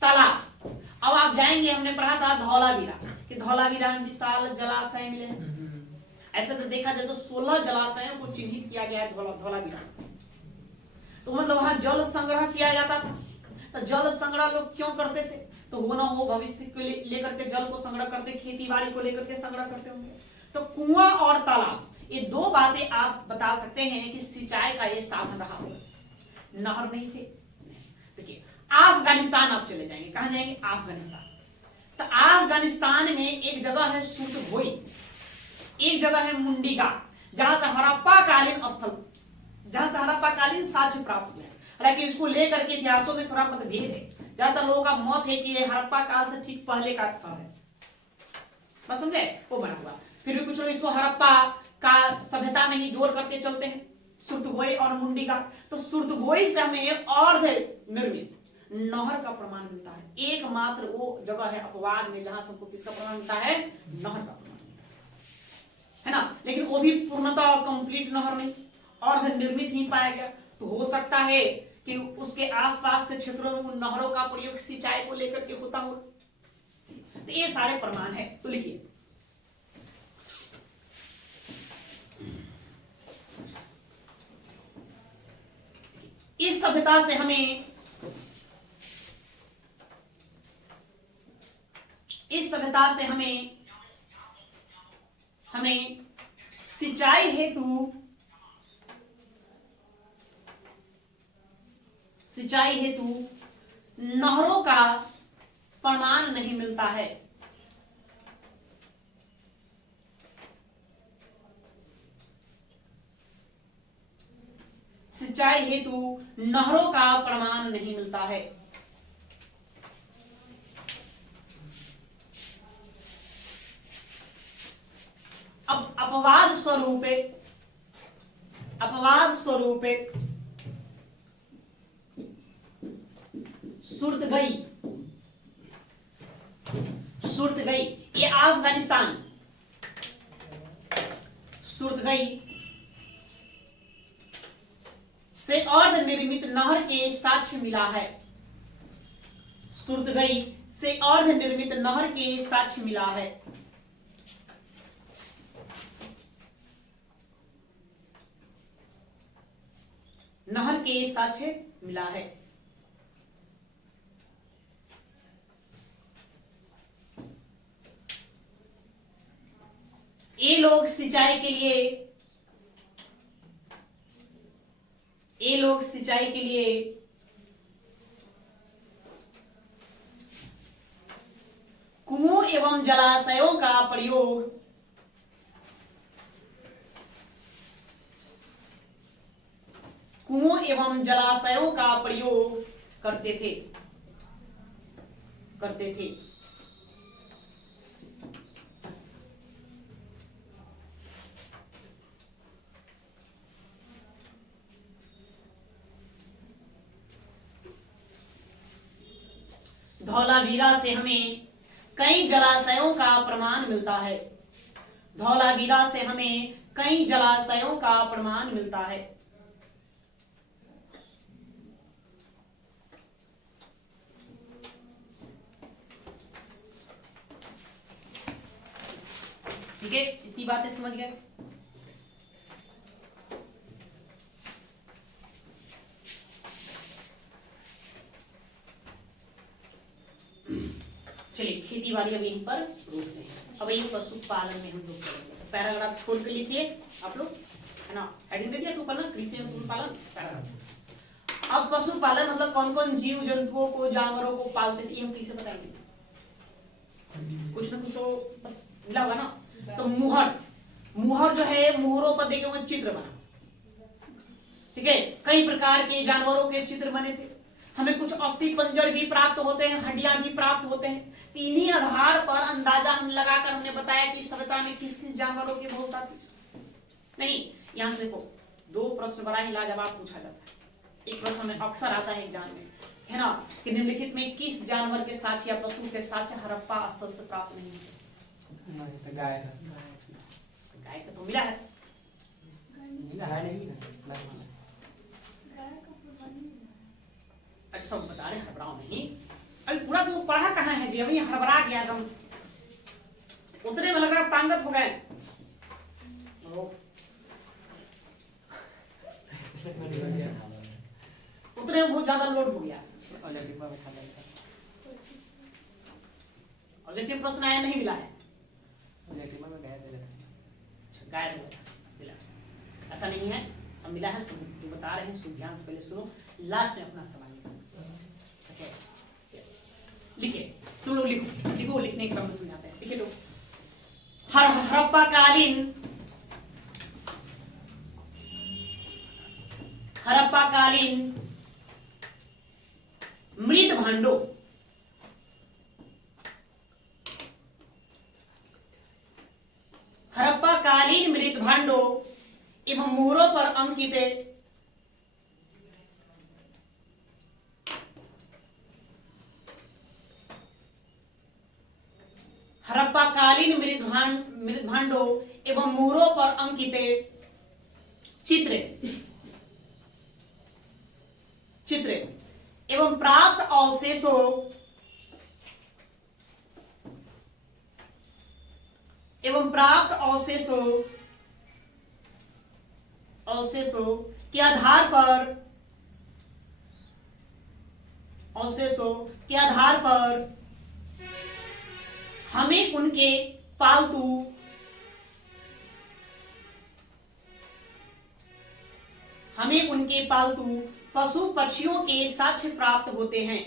तालाब, अब आप जाएंगे, हमने पढ़ा था धौलावीरा कि धौलावीरा में विशाल जलाशय मिले हैं। ऐसे तो देखा जाए तो 16 जलाशयों को चिन्हित किया गया है धौलावीरा। तो मतलब वहां जल संग्रह किया जाता था। तो जल संग्रह लोग क्यों करते थे? तो हो ना हो भविष्य को लेकर के जल को संग्रह करते, खेती बाड़ी को लेकर के संग्रह करते होंगे। तो कुआं और तालाब, ये दो बातें आप बता सकते हैं कि सिंचाई का ये साधन रहा होगा। नहर नहीं थे। देखिए अफगानिस्तान आप चले जाएंगे, कहां जाएंगे? अफगानिस्तान। तो अफगानिस्तान में एक जगह है सुर्तभोई, एक जगह है मुंडीगा, जहां से हड़प्पा कालीन साक्ष्य प्राप्त हुए। हालांकि इसको लेकर के इतिहासों में थोड़ा मतभेद है। ज्यादातर लोगों का मत है कि ये हड़प्पा काल से ठीक पहले का शहर है, बात समझे, वो बना हुआ। फिर भी कुछ लोग इसको हड़प्पा का सभ्यता में ही जोड़ करके चलते हैं, सुर्तभोई और मुंडीगा। तो सुर्तभोई से हमें अर्ध निर्मित नहर का प्रमाण मिलता है। एकमात्र वो जगह है अपवाद में जहां सबको किसका प्रमाण मिलता है? नहर का प्रमाण मिलता है ना। लेकिन वो भी पूर्णतः कंप्लीट नहर नहीं, अर्ध निर्मित ही पाया गया। तो हो सकता है कि उसके आसपास के क्षेत्रों में उन नहरों का प्रयोग सिंचाई को लेकर के होता हो। तो ये सारे प्रमाण है। तो लिखिए इस सभ्यता से हमें सिंचाई हेतु नहरों का प्रमाण नहीं मिलता है। सिंचाई हेतु नहरों का प्रमाण नहीं मिलता है। अब अपवाद स्वरूप सुर्तगई, ये अफगानिस्तान, सुर्तगई से अर्ध निर्मित नहर के साक्ष्य मिला है। सुर्तगई से अर्ध निर्मित नहर के साक्ष्य मिला है। नहर के साक्ष्य मिला है। ये लोग सिंचाई के लिए कुओं एवं जलाशयों का प्रयोग करते थे। धौलावीरा से हमें कई जलाशयों का प्रमाण मिलता है। धौलावीरा से हमें कई जलाशयों का प्रमाण मिलता है। ठीक है, इतनी बातें समझ गए। चलिए खेती बाड़ी अभी यहीं पर रोकते हैं। अब ये पशुपालन में हम लोग करेंगे, तो पैराग्राफ छोड़ के लिखिए आप लोग, है ना। हेडिंग दे दिया ऊपर ना, कृषि एवं पशुपालन पैराग्राफ। अब पशुपालन मतलब कौन कौन जीव जंतुओं को, जानवरों को पालते थे, हम कैसे बताएंगे? कुछ ना कुछ तो मिला होगा ना। तो मुहर जो है, मुहरों पर देखे हुए चित्र बना, ठीक है। कई प्रकार के जानवरों के चित्र बने थे। हमें कुछ अस्थि पंजर भी प्राप्त होते हैं, हड्डियां भी प्राप्त होते हैं। इन्हीं आधार पर अंदाजा हम लगाकर हमने बताया कि सभ्यता में किस किस जानवरों की बहुलता थी। नहीं, यहां से देखो, दो प्रश्न बड़ा ही लाजवाब पूछा जाता है। एक प्रश्न में अक्सर आता है एग्जाम में, है ना, कि निम्नलिखित में किस जानवर के साक्ष्य या पशु के साक्ष्य हड़प्पा स्थल से प्राप्त नहीं है? गाय का तो मिला है, सब बता रहे, हड़बड़ाओ नहीं। अभी पूरा तो पढ़ा कहाँ है जी, अभी हड़बड़ा गया एकदम, उतने में लग रहा पांगत हो गए। उतने में बहुत ज्यादा लोड हो गया। ऑब्जेक्टिव प्रश्न आया नहीं मिला है, गाय मिला, ऐसा नहीं है, सब मिला है। जो बता रहे हैं सुन ध्यान से पहले सुनो, लास्ट में अपना सवाल लिखिए। तुम लोग लिखो, लिखो, लिखने के क्रम में समझाते हैं। लिखिए लोग, हड़प्पाकालीन मृत भांडों, हड़प्पाकालीन मृत भांडों एवं मुहरों पर अंकित हड़प्पाकालीन मृत भांडों एवं मुहरों पर अंकित चित्र एवं प्राप्त अवशेषों के आधार पर हमें उनके पालतू पशु पक्षियों के साक्ष्य प्राप्त होते हैं।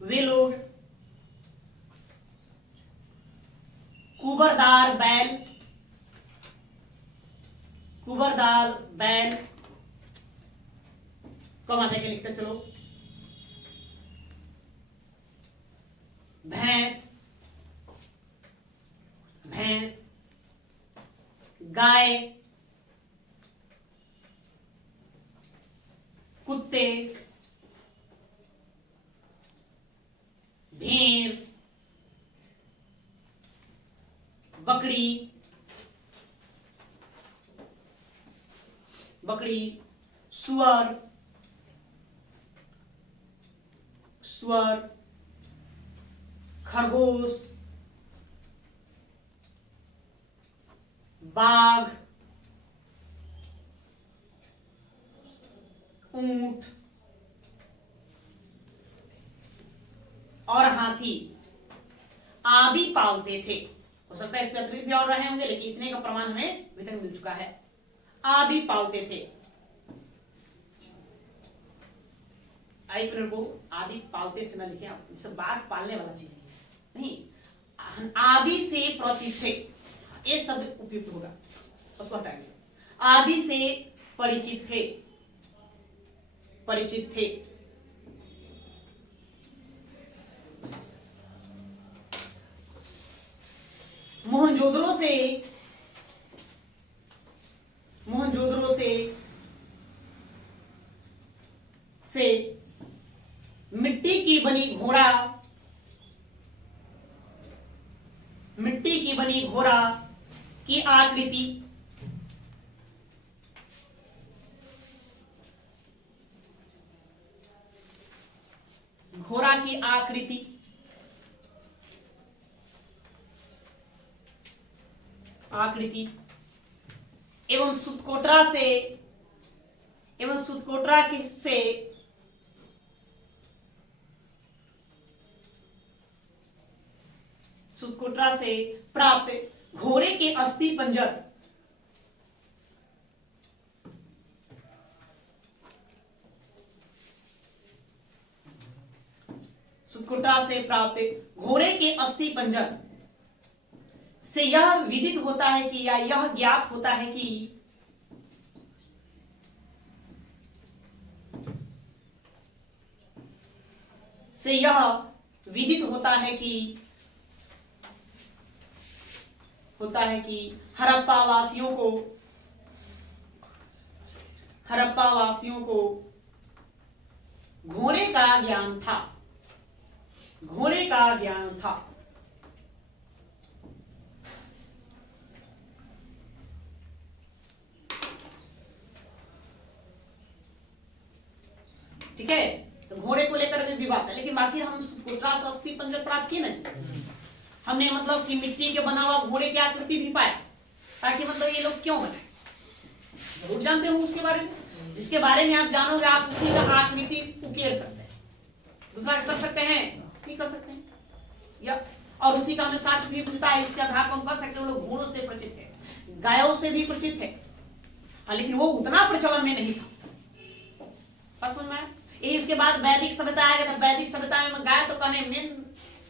वे लोग कुबरदार बैल कम आते के लिखते चलो, भैंस, गाय, कुत्ते, भेड़, बकरी, सुअर, खरगोश, बाघ, ऊंट और हाथी आदि पालते थे। हो सकता है इसके अतिरिक्त भी और रहे होंगे, लेकिन इतने का प्रमाण हमें अभी तक मिल चुका है। आदि पालते थे। को आदि पालते थे ना लिखे आप, इससे बाघ पालने वाला चीज नहीं, आदि से परिचित थे, ये शब्द उपयुक्त होगा, उसको हटाएंगे। आदि से परिचित थे मोहनजोदड़ो से मिट्टी की बनी घोड़ा की आकृति एवं सुतकोटरा से प्राप्त घोड़े के अस्थि पंजर से यह विदित होता है कि या यह ज्ञात होता है कि हड़प्पा वासियों को घोड़े का ज्ञान था। ठीक है, तो घोड़े को लेकर भी विवाद है, लेकिन बाकी हम सुतकोटरा से अस्थि पंजर प्राप्त किए नहीं। हमने मतलब कि मिट्टी के बना हुआ घोड़े की आकृति भी पाया, ताकि मतलब ये लोग क्यों बनाए, जरूर जानते हो उसके बारे में। जिसके बारे में आप जानोगे आप उसी का आकृति उकेड़ सकते हैं, दूसरा कर सकते हैं नहीं कर सकते हैं, या और उसी का हमें साक्ष्य भी मिलता है। इसके आधार पर हम कह सकते हैं वो लोग घोड़ों से परिचित है, गायों से भी परिचित है, लेकिन वो उतना प्रचलन में नहीं था। समझ में? यही उसके बाद वैदिक सभ्यता आ गया था। वैदिक सभ्यता में गाय तो कहने मेन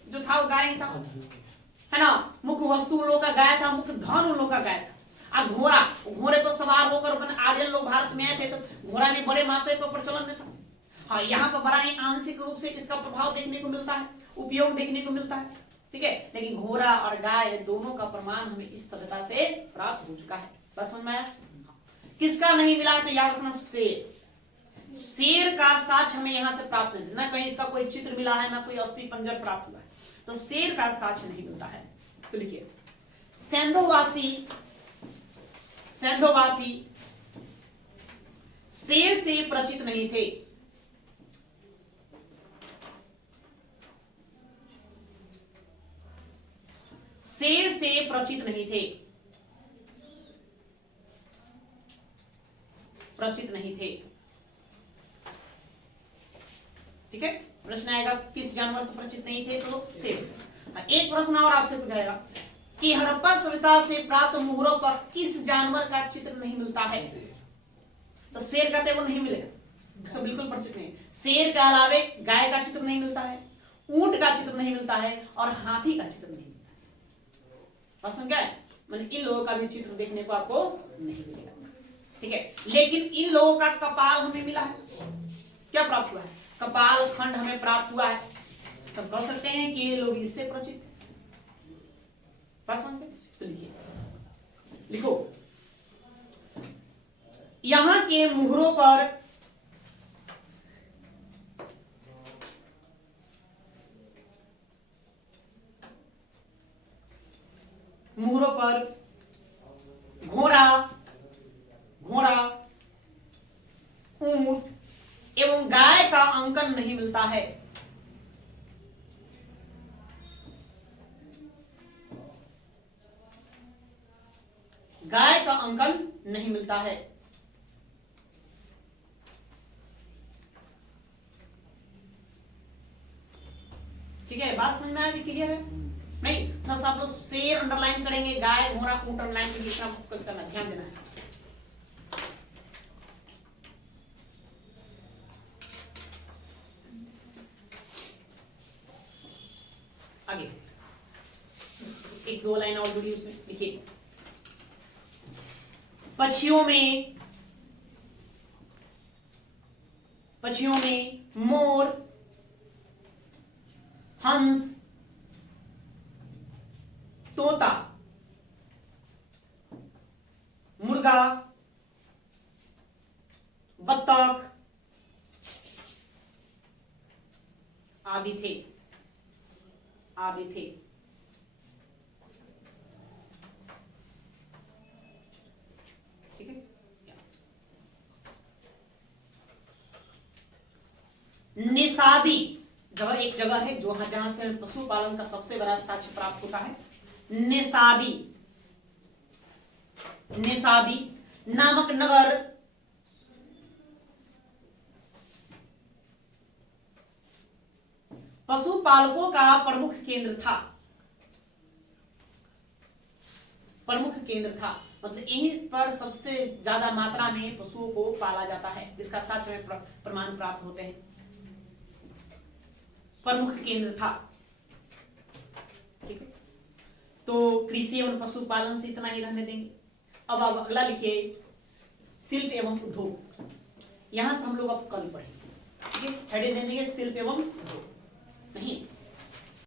जो था वो गाय ही था, है ना। मुख्य वस्तु उन लोगों का गाय था, मुख्य धन उन लोगों का गाय था। घोड़े पर सवार होकर आर्यन लोग भारत में आए थे, तो घोड़ा भी बड़े मात्रा पर प्रचलन में था। हाँ, यहाँ पर बड़ा ही आंशिक रूप से इसका प्रभाव देखने को मिलता है, उपयोग देखने को मिलता है। ठीक है, लेकिन घोड़ा और गाय दोनों का प्रमाण हमें इस सभ्यता से प्राप्त हो चुका है। बस समझ में आया? किसका नहीं मिला तो याद रखना, शेर का साक्ष्य हमें यहां से प्राप्त नहीं, ना कहीं इसका कोई चित्र मिला है, ना कोई अस्थि पंजर प्राप्त हुआ है, तो शेर का साक्ष्य नहीं मिलता है। तो लिखिए, सैंधोवासी शेर से परिचित नहीं थे। शेर से परिचित नहीं थे। ठीक है, प्रश्न आएगा किस जानवर से परिचित नहीं थे, तो शेर। एक प्रश्न और आपसे पूछाएगा कि हड़प्पा सभ्यता से प्राप्त मुहरों पर किस जानवर का चित्र नहीं मिलता है, तो शेर का वो नहीं मिलेगा, सब बिल्कुल परिचित नहीं। शेर के अलावे गाय का चित्र नहीं मिलता है, ऊंट का चित्र नहीं मिलता है, और हाथी का चित्र नहीं मिलता है। पसंद क्या है, मतलब इन लोगों का भी चित्र देखने को आपको नहीं मिलेगा। ठीक है, लेकिन इन लोगों का कपाल हमें मिला है। क्या प्राप्त हुआ है? कपाल खंड हमें प्राप्त हुआ है। तो कह सकते हैं कि ये लोग इससे परिचित है। पसंद है? तो लिखो, यहां के मुहरों पर घोड़ा, ऊंट एवं गाय का अंकन नहीं मिलता है। गाय का अंकन नहीं मिलता है। ठीक है, बात समझ में आया? क्लियर है? नहीं तो आप लोग शेर अंडरलाइन करेंगे, गाय, घोड़ा, ऊंट अंडरलाइन करके इतना फोकस करना, ध्यान देना है। आगे एक दो लाइन और जुड़ी उसमें, लिखिए, पक्षियों में मोर, हंस, तोता मुर्गा, बत्तख आदि थे। ठीक है। निषादी एक जगह है जहां से पशुपालन का सबसे बड़ा साक्ष्य प्राप्त होता है। निषादी नामक नगर पशुपालकों का प्रमुख केंद्र था। मतलब यहीं पर सबसे ज्यादा मात्रा में पशुओं को पाला जाता है, इसका साक्ष्य में प्रमाण प्राप्त होते हैं। प्रमुख केंद्र था। ठीक है, तो कृषि एवं पशुपालन से इतना ही रहने देंगे। अब आप अगला लिखिए शिल्प एवं उद्योग। यहां से हम लोग अब कल पढ़ेंगे। ठीक है, हेडिंग दे देंगे शिल्प एवं उद्योग। नहीं